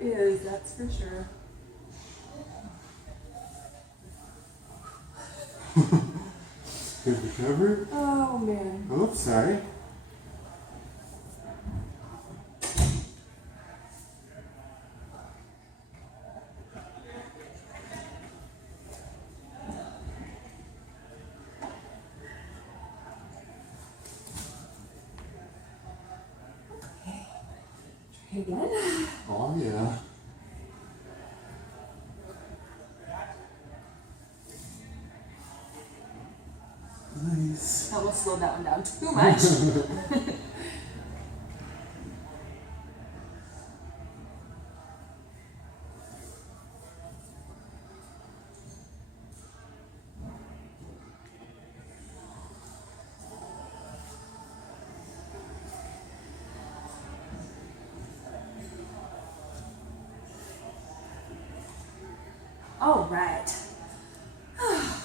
It is, that's for sure. Good recovery? Oh man. Oops, sorry. Try again. Oh yeah. Nice. I almost slowed that one down too much. All right.